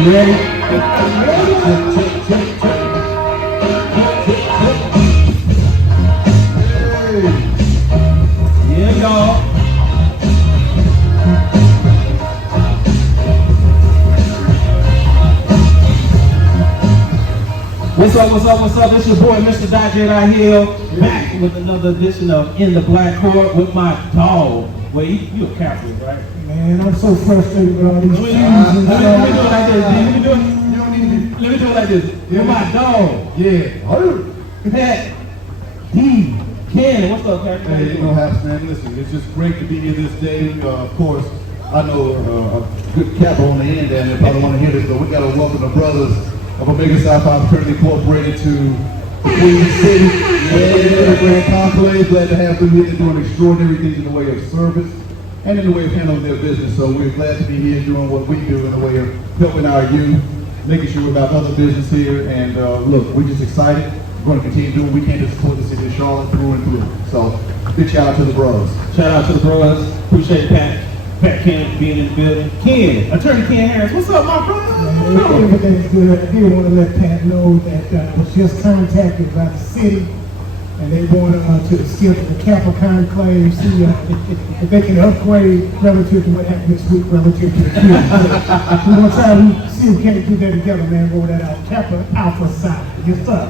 You ready? Yeah, y'all. What's up, what's up, what's up? It's your boy, Mr. DJ right here, back with another edition of In the Black Court with my dog. Well, you a Catholic, right? Man, I'm so frustrated with all these Let me do it like this, D. Let me do it like this. You're my dog. Yeah. Pat, D, Ken, what's up, Pat? Hey, you know, Haps, man, listen, it's just great to be here this day. Of course, I know a good cap on the end, and they probably want to hear this, but we got to welcome the brothers of Omega Psi Phi Fraternity Incorporated to the Queen City. Yeah, Grand Conclave. Glad to have them here. They're doing extraordinary things in the way of service and in the way of handling their business. So we're glad to be here doing what we do in the way of helping our youth, making sure we're about other business here. And look, we're just excited. We're going to continue doing what we can to support the city of Charlotte through and through. So big shout out to the bros. Shout out to the bros. Appreciate Pat. Pat Ken being in the building. Ken, Attorney Ken Harris, what's up, my brother? Everything's good. I did want to let Pat know that I was just contacted by the city, and they want to schedule the Kappa Conclave, see if they can upgrade relative to what happened this week relative to the kids. We want to try to see if we can't get that together, man. Roll that out. Kappa Alpha Psi. Yes, sir.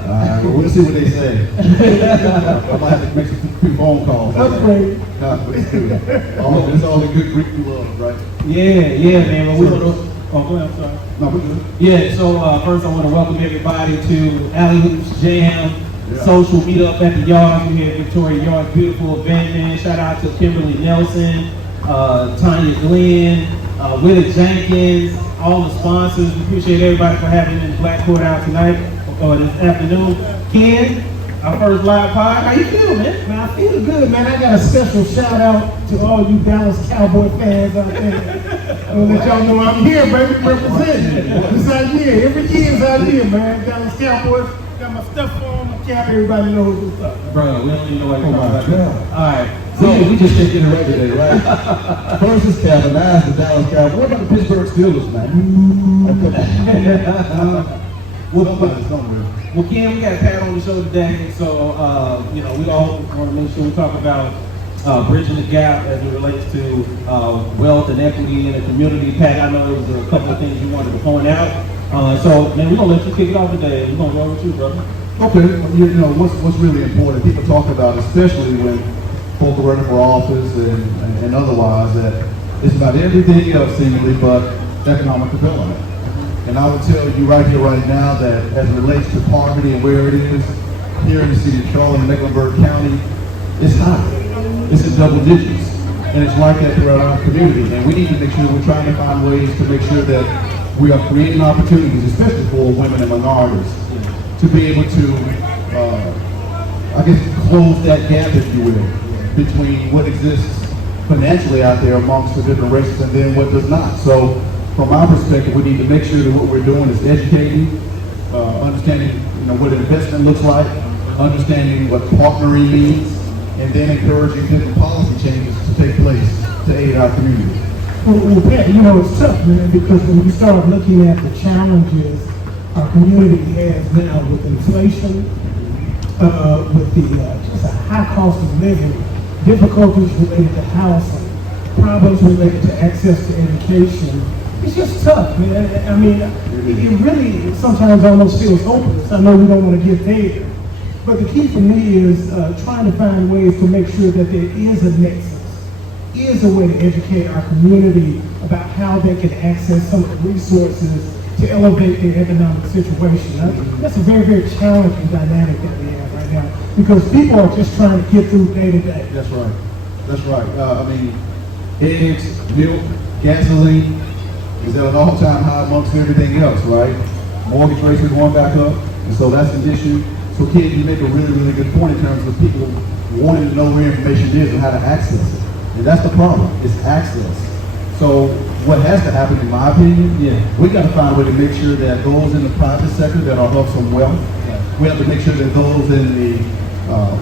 Well, we'll see what they say. I might have to make some few phone calls. Upgrade. But it's good. It's all the good Greek love, right? Yeah, man. Well, we want to. Oh, go ahead, I'm sorry. No, we're good. Yeah, so first I want to welcome everybody to Alley Hoops Jam, social meetup at the Yard. We're here at Victoria Yard. Beautiful event, man. Shout out to Kimberly Nelson, Tanya Glenn, Willie Jenkins, all the sponsors. We appreciate everybody for having in the Black Court out tonight or this afternoon. Ken, our first live pod. How you feel, man? Man, I feel good, man. I got a special shout out to all you Dallas Cowboy fans out there. I want to let y'all know I'm here, baby, representing. It's our year. Every year is our year, man. Dallas Cowboys. Got my stuff on, my cap. Everybody knows what's up. Bro, we don't even know what you're talking about. All right. So we just can't get it right today, right? First is Cowboys, now it's the Dallas Cowboys. What about the Pittsburgh Steelers, man? Well, Ken, we got Pat on the show today, so we all want to make sure we talk about bridging the gap as it relates to wealth and equity in the community. Pat, I know there was a couple of things you wanted to point out. So, man, we're going to let you kick it off today. We're going to go with you, brother. Okay, you know, what's really important, people talk about, especially when folk are running for office and otherwise, that it's about everything else seemingly but economic development. And I would tell you right here, right now, that as it relates to poverty and where it is here in the city of Charlotte and Mecklenburg County, it's high. It's in double digits. And it's like that throughout our community. And we need to make sure we're trying to find ways to make sure that we are creating opportunities, especially for women and minorities, to be able to, close that gap, if you will, between what exists financially out there amongst the different races and then what does not. So, from our perspective, we need to make sure that what we're doing is educating, understanding what investment looks like, understanding what partnering means, and then encouraging different policy changes to take place to aid our community. Well, Pat, it's tough, man, because when you start looking at the challenges our community has now with inflation, with the just a high cost of living, difficulties related to housing, problems related to access to education, it's just tough, man. I mean, it really sometimes almost feels hopeless. I know we don't want to get there. But the key for me is trying to find ways to make sure that there is a nexus, is a way to educate our community about how they can access some of the resources to elevate their economic situation. That's a very, very challenging dynamic that we have right now because people are just trying to get through day to day. That's right. That's right. Eggs, milk, gasoline is at an all-time high amongst everything else, right? Mortgage rates are going back up, and so that's an issue. So, Ken, you make a really, really good point in terms of people wanting to know where information is and how to access it. And that's the problem, it's access. So what has to happen, in my opinion, we got to find a way to make sure that those in the private sector that are of some wealth, we have to make sure that those in the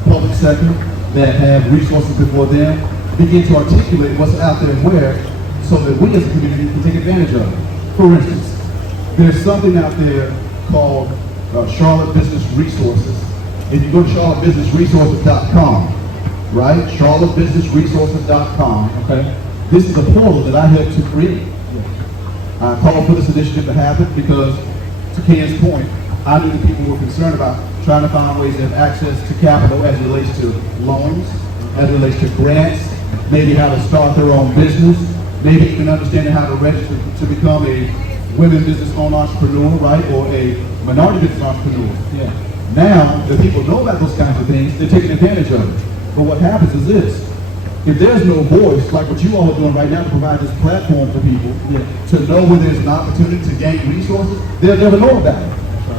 public sector that have resources before them begin to articulate what's out there and where, so that we as a community can take advantage of it. For instance, There's something out there called Charlotte Business Resources. If you go to charlottebusinessresources.com, right? charlottebusinessresources.com. Okay. This is a portal that I helped to create. I called for this initiative to happen because, to Ken's point, I knew that people were concerned about trying to find ways to have access to capital as it relates to loans, as it relates to grants, maybe how to start their own business, maybe even understanding how to register to become a women business owned entrepreneur, right? Or a minority business entrepreneur. Yeah. Now that people know about those kinds of things, they're taking advantage of it. But what happens is this. If there's no voice, like what you all are doing right now to provide this platform for people to know when there's an opportunity to gain resources, they'll never know about it.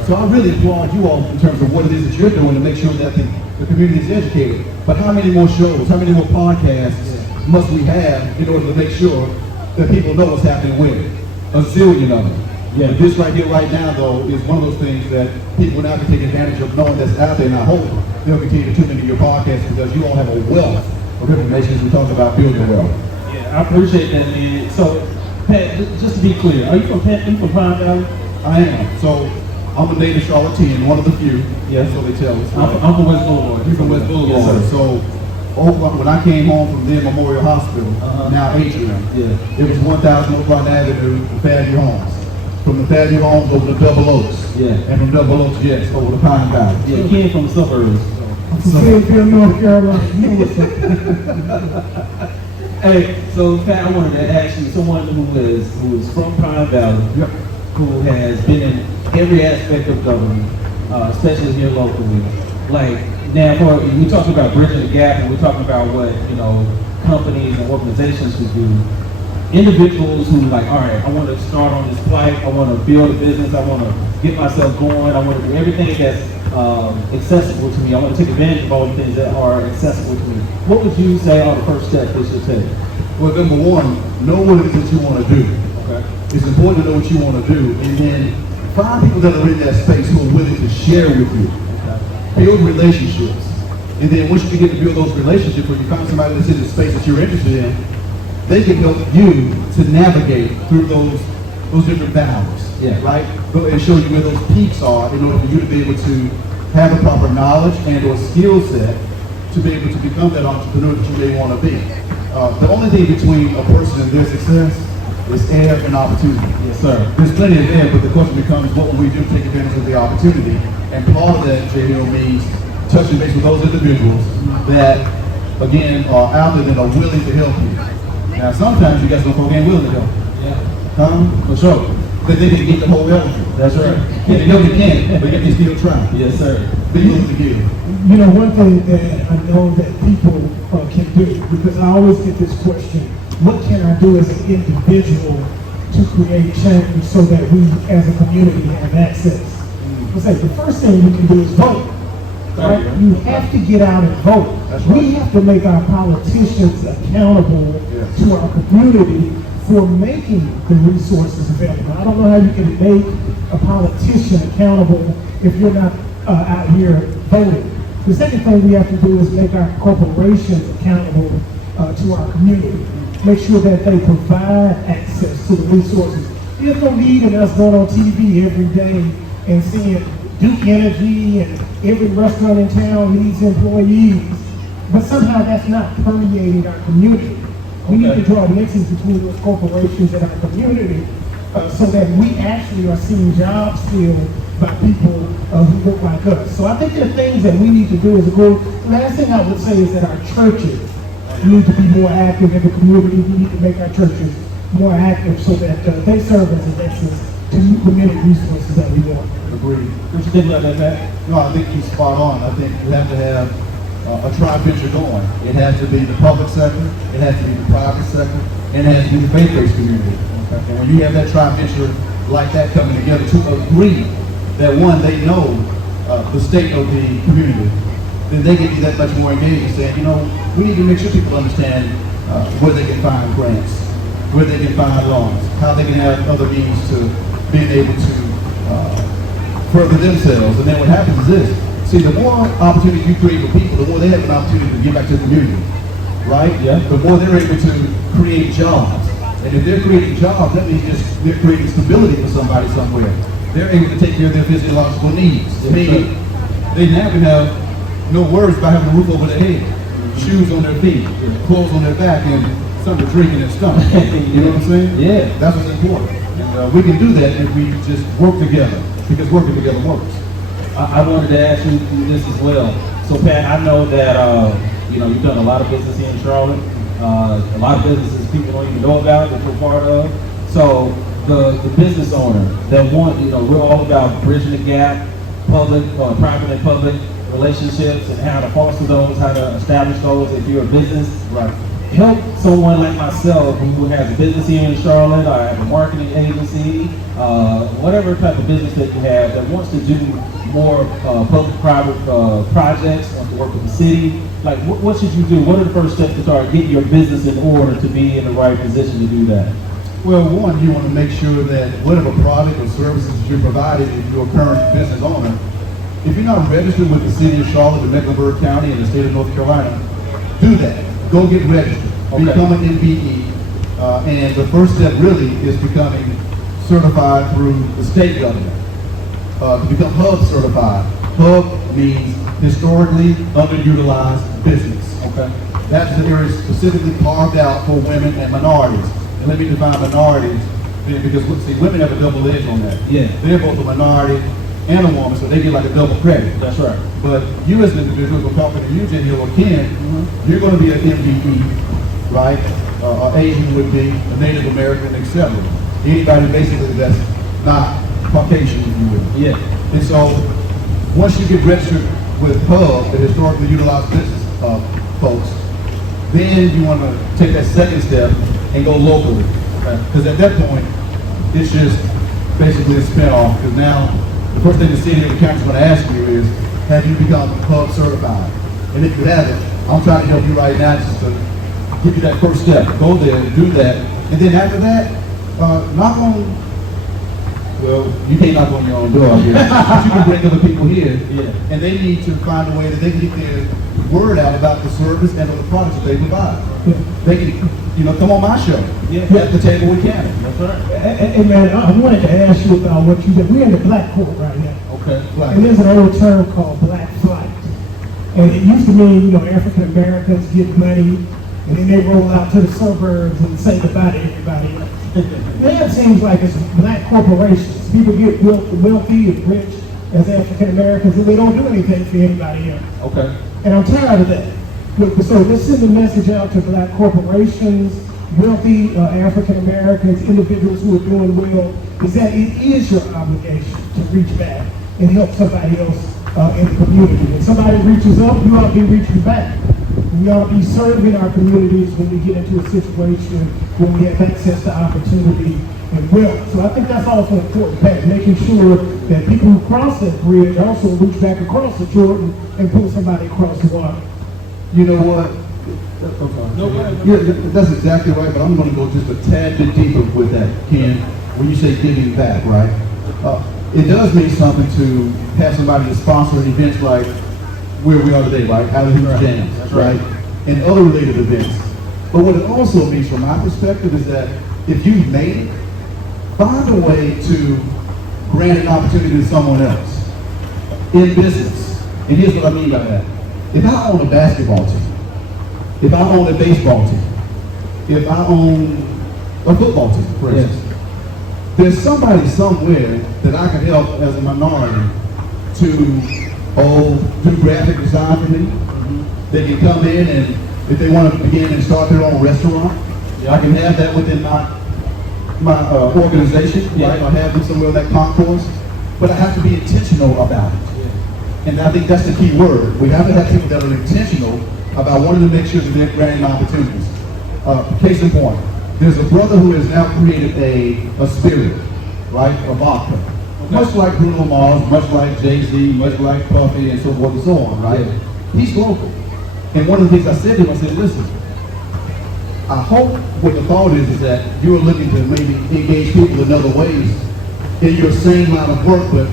So I really applaud you all in terms of what it is that you're doing to make sure that the community is educated. But how many more shows, how many more podcasts must we have in order to make sure that people know what's happening with? A zillion of them. Yeah. This right here, right now, though, is one of those things that people now can take advantage of knowing that's out there, and I hope they'll continue to tune into your podcast because you all have a wealth of information as we talk about building wealth. Yeah, I appreciate that, man. So, Pat, just to be clear, are you from Pine Valley? I am. So, I'm a native Charlottean, one of the few. Yeah, so they tell us. I'm from West Boulevard. You're from West Boulevard. Yes, sir. So, when I came home from then Memorial Hospital, now Atrium, it was 1000 Oakland Avenue, Fairview Homes. From the Fairview Homes over to Double Oaks. Yeah. And from Double Oaks, yes, over to Pine Valley. Yeah, he came from the suburbs. Fayetteville, North Carolina. Hey, so Pat, I wanted to ask you, someone who is from Pine Valley, who has been in every aspect of government, especially here locally. Like now, we talking about bridging the gap, and we're talking about what companies and organizations should do. Individuals who like, all right, I want to start on this flight, I want to build a business, I want to get myself going, I want to do everything that's accessible to me. I want to take advantage of all the things that are accessible to me. What would you say are the first steps they should take? Well, number one, know what it is that you want to do. Okay. It's important to know what you want to do, and then find people that are in that space who are willing to share with you. Okay. Build relationships, and then once you begin to build those relationships, when you find somebody that's in the space that you're interested in, they can help you to navigate through those different valleys, right? And show you where those peaks are in order for you to be able to have the proper knowledge and or skill set to be able to become that entrepreneur that you may want to be. The only thing between a person and their success is air and opportunity. Yes, sir. There's plenty of air, but the question becomes, what will we do to take advantage of the opportunity? And part of that, JL, means touching base with those individuals that, again, are out there that are willing to help you. Now, sometimes you guys don't folk ain't willing to help. For sure. But they didn't get the whole elephant. That's right. Yeah, they know they can, but they still try. Yes, sir. Be willing to give. You know, one thing that I know that people can do, because I always get this question, what can I do as an individual to create change so that we as a community have access? I say the first thing you can do is vote. Right? You have to get out and vote. Right. We have to make our politicians accountable to our community for making the resources available. I don't know how you can make a politician accountable if you're not out here voting. The second thing we have to do is make our corporations accountable to our community. Make sure that they provide access to the resources. There's no need in us going on TV every day and seeing Duke Energy and every restaurant in town needs employees, but somehow that's not permeating our community. We need to draw links between those corporations and our community so that we actually are seeing jobs filled by people who look like us. So I think there are things that we need to do as a group. The last thing I would say is that our churches need to be more active in the community. We need to make our churches more active so that they serve as a nexus to implement resources that we want. Agreed. What you think about that, Pat? No, I think he's spot on. I think you have to have a tri-venture going. It has to be the public sector, it has to be the private sector, and it has to be the faith-based community. Okay. And when you have that tri-venture like that coming together to agree that one, they know the state of the community, then they can be that much more engaged and saying, you know, we need to make sure people understand where they can find grants, where they can find loans, how they can have other means to being able to further themselves. And then what happens is this. See, the more opportunity you create for people, the more they have an opportunity to give back to the community, right? Yeah. The more they're able to create jobs. And if they're creating jobs, that means they're creating stability for somebody somewhere. They're able to take care of their physiological needs. Meaning, they now can have no worries about having a roof over their head, shoes on their feet, clothes on their back, and something to drink in their stomach. You know what I'm saying? Yeah. That's what's important. And we can do that if we just work together, because working together works. I wanted to ask you this as well. So Pat, I know that you've done a lot of business here in Charlotte. A lot of businesses people don't even know about that you're part of. So the business owner that we're all about bridging the gap, private and public relationships, and how to foster those, how to establish those if you're a business. Right. Help someone like myself who has a business here in Charlotte, or have a marketing agency, whatever type of business that you have that wants to do more public-private projects, wants to work with the city. Like, what should you do? What are the first steps to start getting your business in order to be in the right position to do that? Well, one, you want to make sure that whatever product or services you're providing, if you're a current business owner, if you're not registered with the city of Charlotte, the Mecklenburg County, and the state of North Carolina, do that. Go get registered. Okay. Become an MBE. And the first step really is becoming certified through the state government. To become HUB certified. HUB means historically underutilized business. Okay. That's the area specifically carved out for women and minorities. And let me define minorities, because see, women have a double edge on that. Yeah. They're both a minority and a woman, so they get like a double credit. That's right. But you as an individual, we're talking to you, Jenny, or Ken, you're going to be an MBE, right? Asian would be, a Native American, etc. Anybody basically that's not Caucasian, if you will. Yeah. And so, once you get registered with HUB, the historically utilized business folks, then you want to take that second step and go locally. Because at that point, it's just basically a spin-off. Because now, the first thing the city and the county is going to ask you is, have you become HUB certified? And if you haven't, I'm trying to help you right now just to give you that first step. Go there and do that. And then after that, knock on, well, you can't knock on your own door, I guess. But you can bring other people here. Yeah. And they need to find a way that they can get their word out about the service and the products that they provide. They can, come on my show. Yeah. At the table with Cannon. That's right. Hey man, I wanted to ask you about what you did. We're in the black court right now. Okay. And there's an old term called black flight. And it used to mean, African Americans get money and then they roll out to the suburbs and say goodbye to everybody else. Now it seems like it's black corporations. People get wealthy and rich as African Americans and they don't do anything for anybody else. Okay. And I'm tired of that. So let's send a message out to black corporations, wealthy African Americans, individuals who are doing well, is that it is your obligation to reach back and help somebody else in the community. When somebody reaches up, you ought to be reaching back. We ought to be serving our communities when we get into a situation when we have access to opportunity and wealth. So I think that's also important, Pat, making sure that people who cross that bridge also reach back across the Jordan and pull somebody across the water. You know what? That's exactly right, but I'm going to go just a tad bit deeper with that, Ken. When you say giving back, right? It does mean something to have somebody to sponsor events like where we are today, right? Hallelujah Jams, That's right? And other related events. But what it also means from my perspective is that if you've made it, find a way to grant an opportunity to someone else in business. And here's what I mean by that. If I own a basketball team, if I own a baseball team, if I own a football team, for instance, there's somebody somewhere that I can help as a minority to do graphic design for me. They can come in and if they want to begin and start their own restaurant, I can have that within my organization, right? I have them somewhere in that concourse, but I have to be intentional about it. And I think that's the key word. We have to have people that are intentional about wanting to make sure that they're granting opportunities. Case in point, there's a brother who has now created a spirit, right? A vodka. Much like Bruno Mars, much like Jay-Z, much like Puffy, and so forth and so on, right? He's local. And one of the things I said to him, I said, listen, I hope what the thought is that you're looking to maybe engage people in other ways in your same line of work, but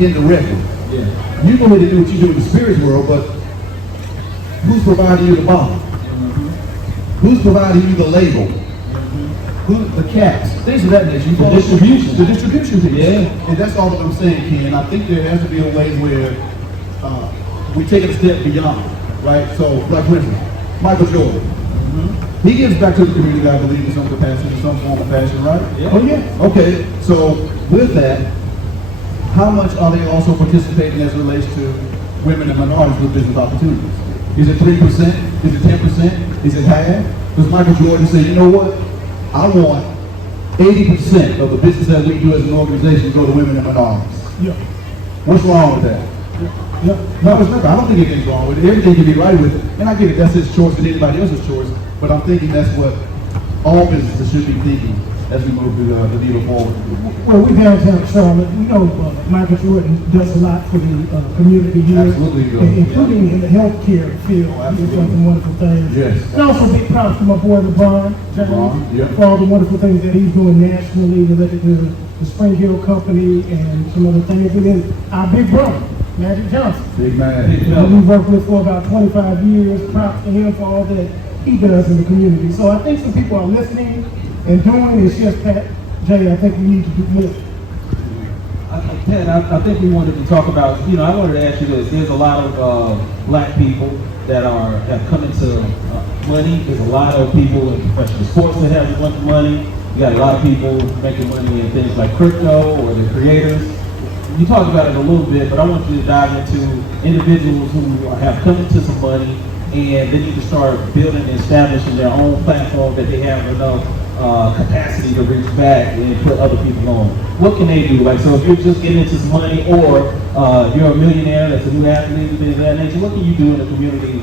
indirectly. Yeah. You go ahead and do what you do in the spirits world, but who's providing you the bottle? Who's providing you the label? the caps, things of that nature. The distribution. The distribution piece. Yeah. And that's all that I'm saying, Ken. I think there has to be a way where we take it a step beyond, right? So, like for instance, Michael Jordan. He gives back to the community, I believe, in some capacity, in some form of fashion, right? Yeah. Oh, yeah. Okay, so with that, how much are they also participating as it relates to women and minorities with business opportunities? Is it 3%? Is it 10%? Is it half? Does Michael Jordan say, you know what? I want 80% of the business that we do as an organization go to women and minorities. Yeah. What's wrong with that? Yeah. No, there's nothing. I don't think anything's wrong with it. Everything can be right with it. And I get it, that's his choice and anybody else's choice. But I'm thinking that's what all businesses should be thinking as we move the needle forward. Well, we downtown Charlotte, we know Michael Jordan does a lot for the community here. Absolutely, he does. Including in the healthcare field. Oh, He's absolutely. done some wonderful things. Yes. And also big props to my boy LeBron James yeah. for all the wonderful things that he's doing nationally related to the Spring Hill Company and some other things. And then our big brother, Magic Johnson, Big man. who we've worked with for about 25 years. Props to him for all that he does in the community. So I think some people are listening and doing. It's just that, Jay, I think we need to do more. I think we wanted to talk about, I wanted to ask you this. There's a lot of black people that have come into money. There's a lot of people in professional sports that have a bunch of money. You got a lot of people making money in things like crypto or the creators. You talked about it a little bit, but I want you to dive into individuals who have come into some money and they need to start building and establishing their own platform that they have enough capacity to reach back and put other people on. What can they do? Like, so if you're just getting into some money, or you're a millionaire that's a new athlete, things of that nature, what can you do in the community?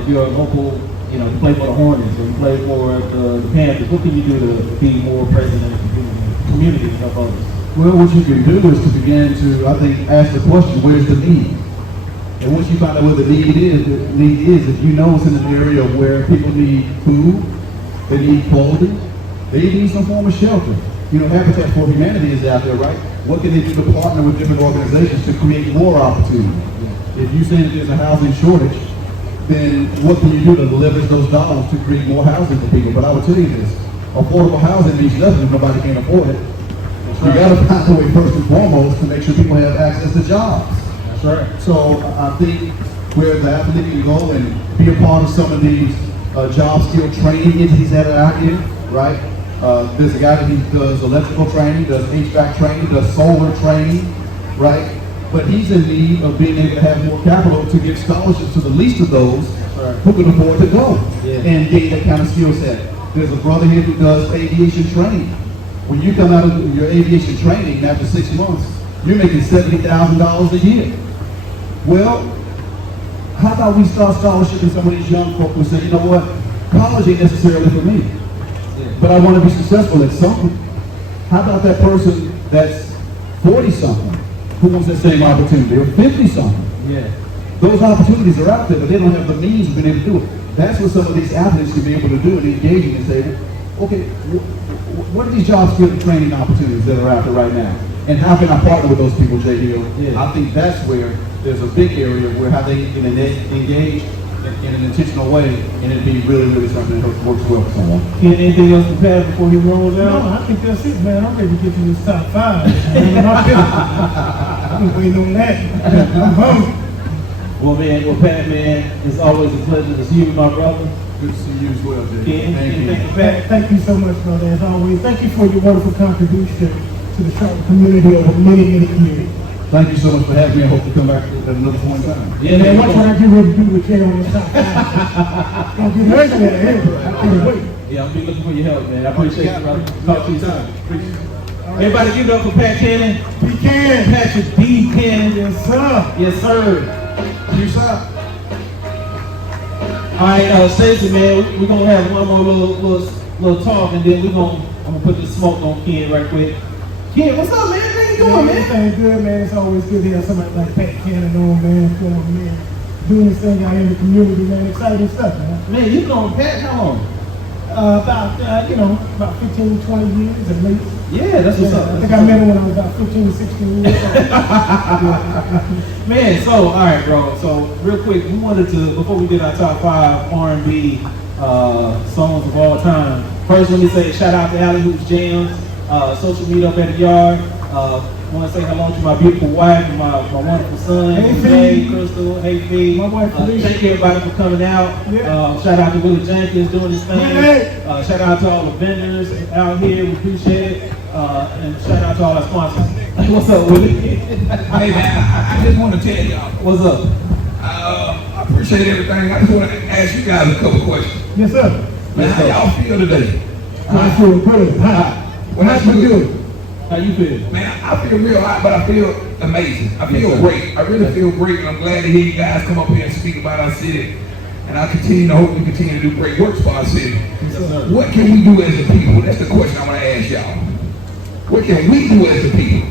If you're a local, you play for the Hornets or you play for the Panthers, what can you do to be more present in the community and help others? Well, what you can do is to begin to, I think, ask the question, where's the need? And once you find out where the need is, if you know it's in an area where people need food, they need clothing, they need some form of shelter. Habitat for Humanity is out there, right? What can they do to partner with different organizations to create more opportunity? If you say that there's a housing shortage, then what can you do to leverage those dollars to create more housing for people? But I will tell you this, affordable housing means nothing if nobody can afford it. You got to find a way first and foremost to make sure people have access to jobs. That's right. So I think where the athlete can go and be a part of some of these job skill training entities that are out here, right? There's a guy that does electrical training, does HVAC training, does solar training, right? But he's in need of being able to have more capital to give scholarships to the least of those who can afford to go and gain that kind of skill set. There's a brother here who does aviation training. When you come out of your aviation training after 6 months, you're making $70,000 a year. Well, how about we start scholarshiping some of these young folk who say, you know what, college ain't necessarily for me, but I want to be successful at something. How about that person that's 40-something who wants that same opportunity, or 50-something? Yeah. Those opportunities are out there, but they don't have the means of being able to do it. That's what some of these athletes should be able to do and engaging and say, okay, what are these job skill training opportunities that are out there right now? And how can I partner with those people, J. Hill? Yeah. I think that's where there's a big area where how they can engage in an intentional way, and it'd be really, really something that works well for someone. Anything else to pass before he rolls No, out? I think that's it, man. I'm ready to get to this top 5. I'm waiting on that. I'm hungry. Well, Pat, man, it's always a pleasure to see you, my brother. Good to see you as well, Jay. Ken, Thank you. Pat. Thank you so much, brother, as always. Thank you for your wonderful contribution to the Charlotte community over many, many years. Thank you so much for having me. I hope to come back at another point in time. Yeah, Man, watch what I get ready to do with Jay on the top 5. Gonna get ugly at him. I can't wait. Yeah, I'll be looking for your help, man. I appreciate you, brother. Talk to you soon. Everybody give it up for Pat Cannon. Pecan. Patrick B. Cannon. Yes, sir. Yes, sir. Peace out. All right, Stacey, man, we're gonna have one more little talk, and then I'm gonna put this smoke on Ken right quick. Ken, what's up, man? How you doing, man? Everything's good, man. It's always good to have somebody like Pat Cannon on, man. Doing this thing out in the community, man. Exciting stuff, man. Man, you known Pat how long? About 15, 20 years at least. Yeah, that's what's up. I think I met him when I was about 15, 16 years old. Man, so, all right, bro. So, real quick, we wanted to, before we did our top 5 R&B songs of all time, First, let me say shout out to Alley Hoops Jams, social meetup at the yard. I want to say hello to my beautiful wife and my wonderful son, Hey, Crystal, hey, Fee. My wife, thank you everybody for coming out. Yeah. Shout out to Willie Jenkins doing his thing. Hey. Shout out to all the vendors out here, we appreciate it. And shout out to all our sponsors. What's up, Willie? Hey man, I just want to tell y'all. What's up? I appreciate everything. I just want to ask you guys a couple questions. Yes, sir. Man, how y'all feel today? I feel good. When I feel good. How you feel? Man, I feel real hot, but I feel amazing. I feel great. I really feel great, and I'm glad to hear you guys come up here and speak about our city. And I continue to hope we continue to do great works for our city. What can we do as a people? That's the question I want to ask y'all. What can we do as a people?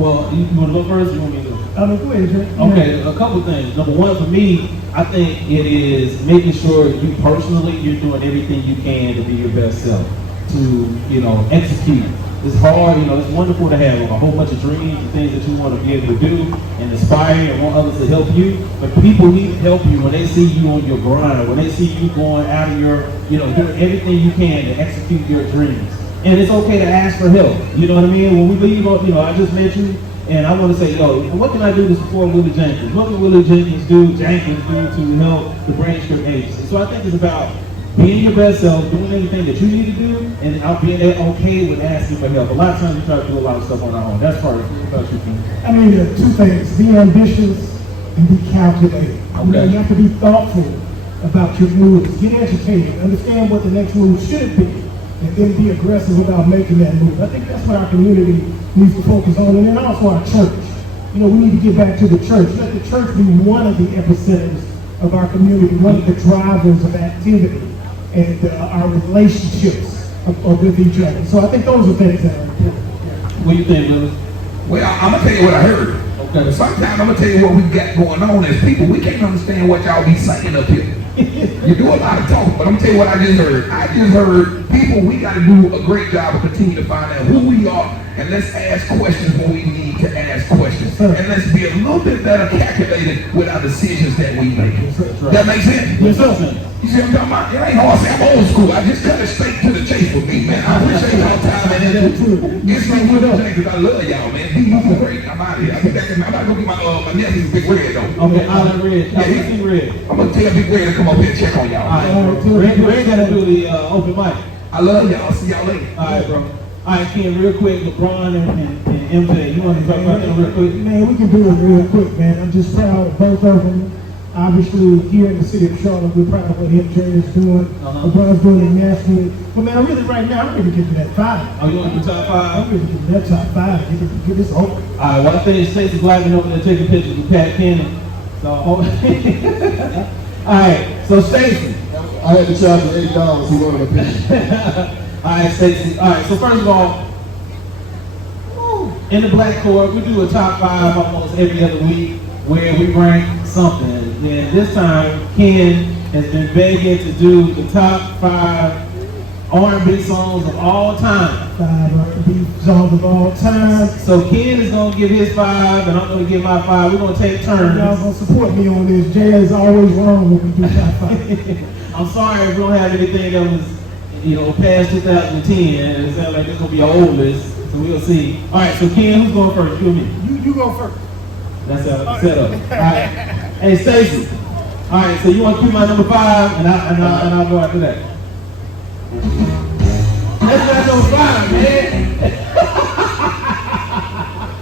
Well, you want to go first? Or you want me to go? Go ahead, Jay. Okay, a couple things. Number one, for me, I think it is making sure you personally, you're doing everything you can to be your best self, to, execute. It's hard, it's wonderful to have a whole bunch of dreams and things that you want to be able to do and inspire and want others to help you. But people need help you when they see you on your grind, when they see you going out of your, doing everything you can to execute your dreams. And it's okay to ask for help. You know what I mean? When we leave, I just met you, and I want to say, what can I do to support Willie Jenkins? What can Willie Jenkins do to help the Brain Script Agency? So I think it's about being your best self, doing everything that you need to do, and being okay with asking for help. A lot of times we try to do a lot of stuff on our own. That's part of it. What about you, Ken? I mean, two things. Be ambitious and be calculated. Okay. You have to be thoughtful about your moves. Get educated. Understand what the next move should be. And then be aggressive about making that move. I think that's what our community needs to focus on. And then also our church. We need to get back to the church. Let the church be one of the epicenters of our community, one of the drivers of activity and our relationships with each other. So I think those are things that are important. What do you think, Willie? Well, I'm going to tell you what I heard. Okay. Sometimes I'm going to tell you what we got going on as people. We can't understand what y'all be saying up here. You do a lot of talking, but I'm going to tell you what I just heard. I just heard people, we got to do a great job of continuing to find out who we are, and let's ask questions when we need to ask questions. And let's be a little bit better calculated with our decisions that we make. That makes sense? Yes, sir. You see what I'm talking about? It ain't hard to say I'm old school. I just cut it straight to the chase with me, man. I appreciate y'all time and it's been with us because I love y'all, man. Be moving great. I'm out of here. I'm about to go get my nephew, Big Red, though. Okay, Island Red. Yeah, Big Red. I'm going to tell Big Red to come up here and check on y'all. All right, Red got to do the open mic. I love y'all. See y'all later. All right, bro. All right, Ken, real quick, LeBron and MJ. You want to talk about them real quick? Man, we can do it real quick, man. I'm just proud of both of them. Obviously, here in the city of Charlotte, we're proud of what MJ is doing. LeBron's doing it nationally. But man, really right now, I'm ready to get to that 5. Oh, you want to do top 5? I'm ready to get to that top 5. Get this over. All right, well, I finished Stacey Blackman over there taking pictures with Pat Cannon. So, all right, so Stacey. I had to charge for $8 who wanted a opinion. All right, Stacey. All right, so first of all, in the Black Court, we do a top 5 almost every other week where we rank something. And this time, Ken has been begging to do the top 5 R&B songs of all time. 5 R&B songs of all time. So Ken is going to give his 5, and I'm going to give my 5. We're going to take turns. Y'all going to support me on this. Jay is always wrong when we do top 5. I'm sorry if we don't have anything that was, past 2010. It sounds like it's going to be an old list, so we'll see. All right, so Ken, who's going first? You or me? You go first. That's a setup. All right. Hey, Stacey. All right, so you want to keep my number 5, and I'll go after that. That's not number 5, man.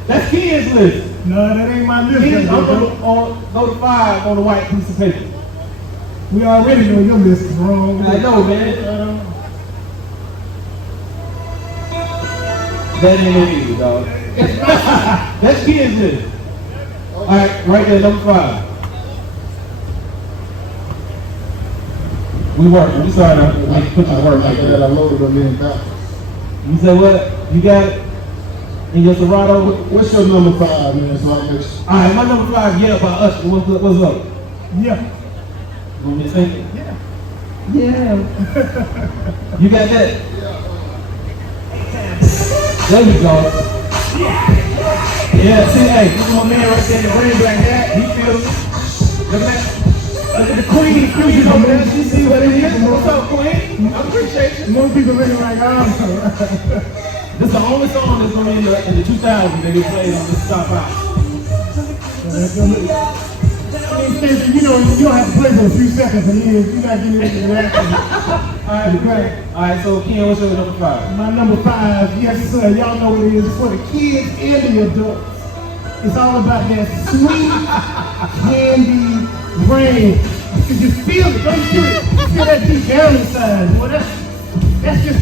That's Ken's list. No, that ain't my list. Ken, I'm go to 5 on the white piece of paper. We already know your list is wrong. I know, man. That ain't it either, dog. That's Ken's list. All right, right there, number 5. We work. We started to put your work like that. I loaded them in backwards. You say what? You got it? In your Serato? What's your number 5, man? So I make sure. All right, my number 5, Yeah by Usher. What's up? Yeah. You want me to sing it? Yeah. Yeah. You got that? There you go. Yeah, see, hey, this is my man right there in the green black hat. He feels it. Look at that. Look at the queen. Queen over there. She see what it is. What's up, queen? I appreciate you. Most people looking like, This is the only song that's gonna be in the 2000s that we played on this top 5. You know, you don't have to play for a few seconds and you're not getting into that. All right, so Ken, what's your number 5? My number 5, yes sir, y'all know what it is, for the kids and the adults. It's all about that sweet candy rain. You just feel it, don't you feel it? You feel that deep down inside. Well, that's just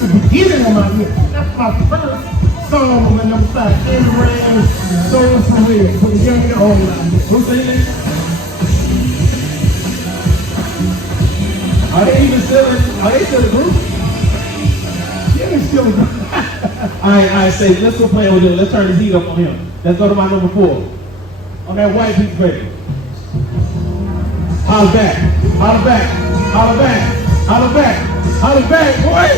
the beginning of my list. That's my first song on my number 5. Candy rain, so for real, for the young and the old. Who's singing? Are they still a group? Yeah, they're still a group. All right, say, let's go play with him. Let's turn the heat up on him. Let's go to my number 4. On that white piece of paper. Holler back, holler back, holler back, holler back, holler back, boy!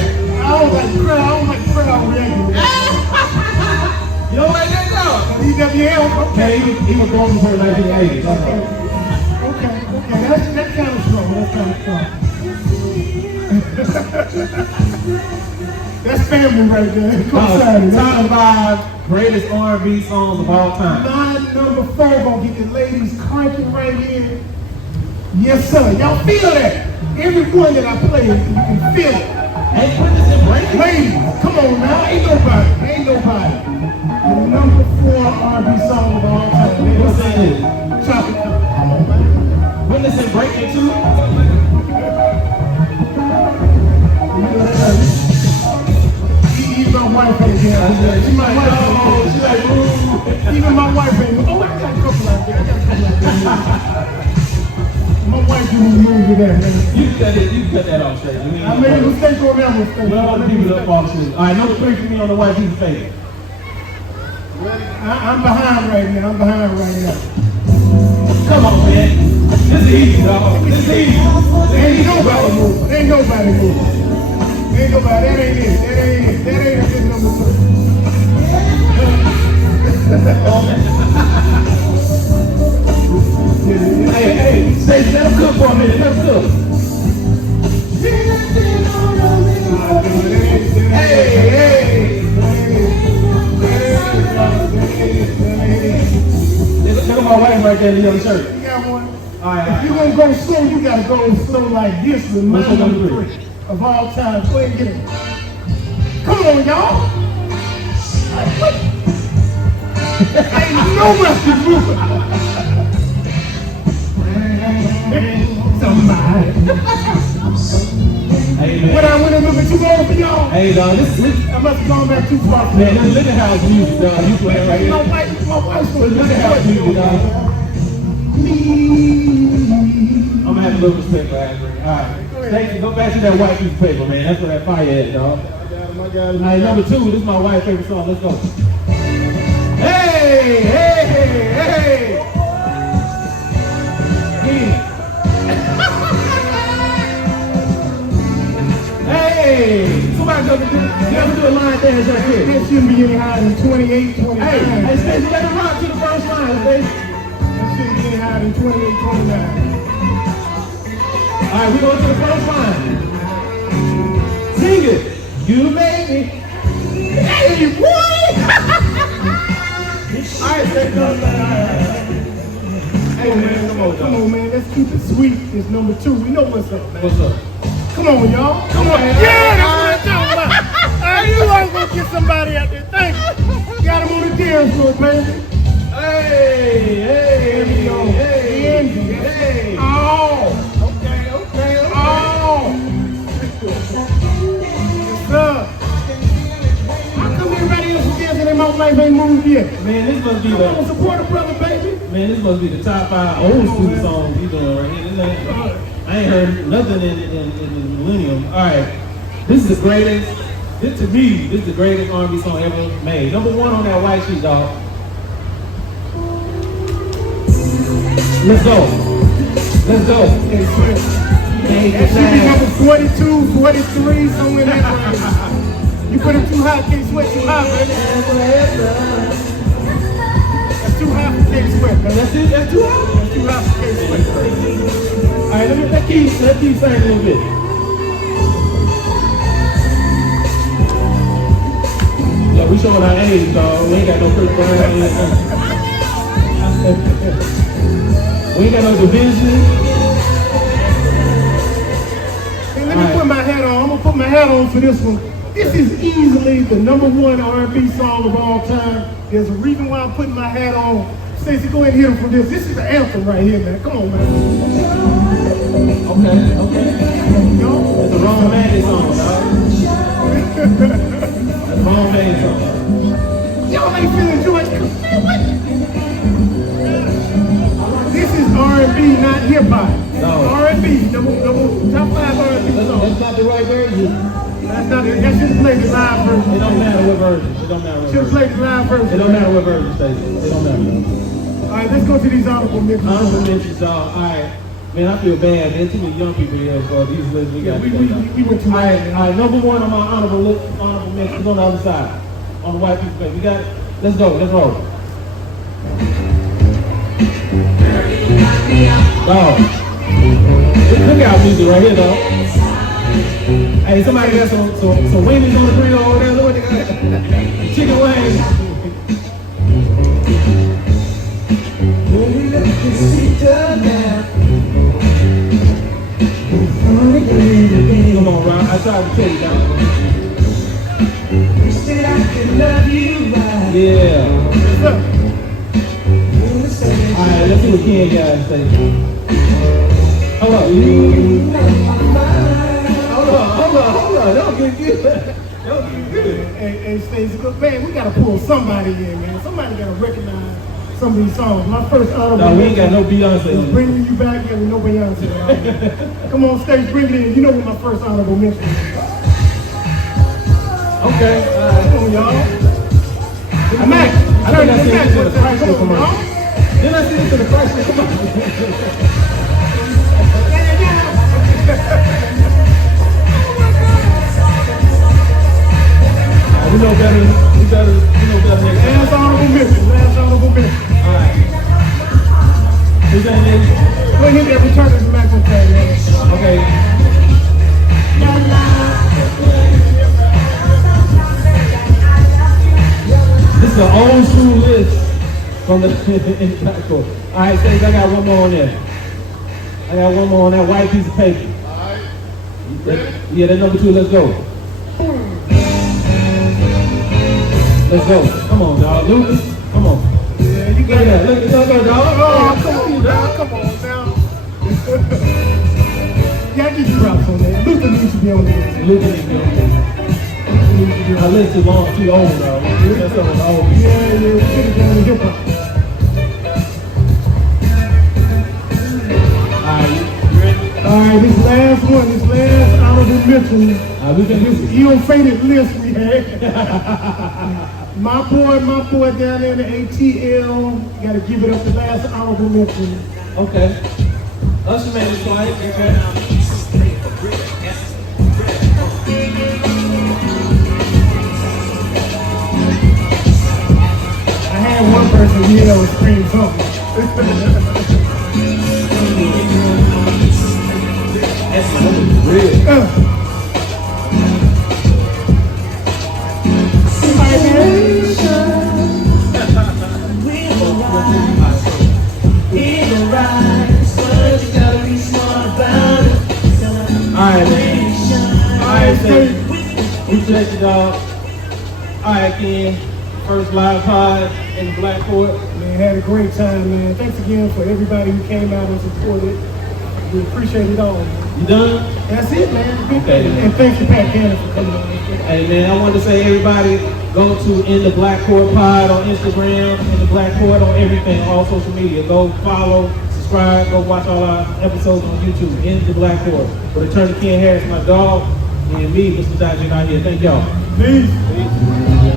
I don't like the crowd reacting. You don't like that dog? EWL, Okay, he was born before 1980s. Okay, that's kind of strong, That's family right there. Top 5 greatest R&B songs of all time. My number 4 gonna get the ladies cranking right here. Yes, sir. Y'all feel that? Every one that I play, you can feel it. Hey, put this in break. Ladies, come on now. Ain't nobody. The number 4 R&B song of all time. What's that? Chop it up. Come on, man. Put this in break it too. Even my wife ain't here. Even my wife ain't. Oh, I got a couple out there. My wife didn't move to that, man. You cut that off straight. I made a mistake on that mistake. Well, other people up off shit. All right, number 3 for me on the white piece of paper. I'm behind right now. Come on, man. This is easy, dog. This is easy. Ain't nobody moving. That ain't it. That ain't it. Number 3. Hey, Stacey, let him cook for a minute. Let him cook. Hey. Look at my wife right there in the yellow shirt. You got one? All right. If you're going to go slow, you got to go slow like this with my number 3 of all time. Go ahead and get it. Come on, y'all. Ain't nobody moving. Somebody. Hey, man. When I went a little bit too long for y'all. Hey, dog, this I must have gone back too far. man, this living house music, dog. You play right here. My wife's This living house music, dog. I'm gonna have a little respect for Asbury. All right. Stacey, go back to that white piece of paper, man. That's where that fire is, dog. All right, number 2, this is my wife's favorite song. Let's go. Hey! Hey! Somebody do a line dance right here. That shouldn't be any higher than 28, 29. Hey, Stacey, let it rock to the first line, Stacey. That shouldn't be any higher than 28, 29. All right, we go to the first line. Sing it. You made me. Hey, boy! All right, Stacey, go. Hey, man, Come on, man. Let's keep it sweet. It's number 2. We know what's up, man. What's up? Come on, y'all. Come on. Yeah, that's what I'm talking about. Hey, you always gonna get somebody out there. Thank you. Got him on the dance floor, baby. Hey. Hey. Oh. Okay. Oh. Sir. How come everybody else is dancing and my life ain't moved yet? Man, this must be Come on, support a brother, baby. Man, this must be the top 5 old school songs we doing right here. I ain't heard nothing in the millennium. All right, this is the greatest. To me, this is the greatest R&B song ever made. Number 1 on that white sheet, dog. Let's go. That should be number 42, 43, somewhere in that range. You put it too high, can't sweat too high, baby. That's too high for K-Sweat, man. That's it. That's too high. That's too high for All right, let's keep saying a little bit. Yeah, we showing our age, dog. We ain't got no Chris Brown. We ain't got no division. Hey, let me put my hat on. I'm gonna put my hat on for this one. This is easily the #1 R&B song of all time. There's a reason why I'm putting my hat on. Stacey, go ahead and hit him from this. This is the anthem right here, man. Come on, man. Okay. It's a wrong man song, dog. Wrong man song. Y'all ain't feeling joy. This is R&B, not hip hop. No. R&B, number top 5 R&B song. That's not the right version. That's not it. That should have played the live version. It don't matter what version. Should have played the live version. It don't matter what version, Stacey. It don't matter. All right, let's go to these honorable mentions. Honorable mentions, dog. All right. Man, I feel bad. There's too many young people here, so these lists we got. We went too high. All right, #1 on my honorable mentions on the other side. On the white people's face. We got it? Let's go. Let's roll. Dog. Look out music right here, dog. Hey, somebody got some wings on the grill over there. Look what they got. Chicken wings. Come on, Ron. I tried to tell you, dog. Yeah. Alright, let's see what Ken got to say. Hold up. Hold up. Don't get good. Hey, Stacey, look, man, we gotta pull somebody in, man. Somebody gotta recognize some of these songs. My first honorable No, we ain't got no Beyonce. is Bringing You Back, yeah, with no Beyonce. Come on, Stacey, bring it in. You know what my first honorable mention is. Okay. Come on, y'all. Mac, I think I seen this in the Chrysler come on, commercial. y'all. Then I see this in the Chrysler commercial. We know better. We know better next time. Last honorable mention. All right. Who's that name? Go ahead and return to the Mac one time, man. Okay. This is an old school list from the All right, Stacey, I got one more on there. I got one more on that white piece of paper. All right. Yeah, that's #2. Let's go. Let's go. Come on, dog. Lucas, come on. Yeah, you Look got at that. it. Look at that, dog. Oh, come on, dog. Come on, now. Yeah, I get you props on that. Luther needs to be on there. Lucas is the only one. My list is long, too old, dog. That's some of the old. Yeah, we should have gone to hip hop. All right, this last honorable mention. This ill-fated list we had. my boy down there in the ATL. Got to give it up the last honorable mention. Okay. Usher man is quiet. Okay. I had one person here that was screaming something. That's real. Alright, man. Alright, Stacey. We check it out. Alright, Ken. First live pod in the Black Court. Man, had a great time, man. Thanks again for everybody who came out and supported. We appreciate it all, man. You done? That's it, man. Okay. And thanks to Pat Cannon for coming on. Hey, man, I want to say everybody go to In the Black Court Pod on Instagram, In the Black Court on everything, all social media. Go follow, subscribe, go watch all our episodes on YouTube, In the Black Court. With Attorney Ken Harris, my dog, and me, Mr. Dodger, out here. Thank y'all. Peace. Peace.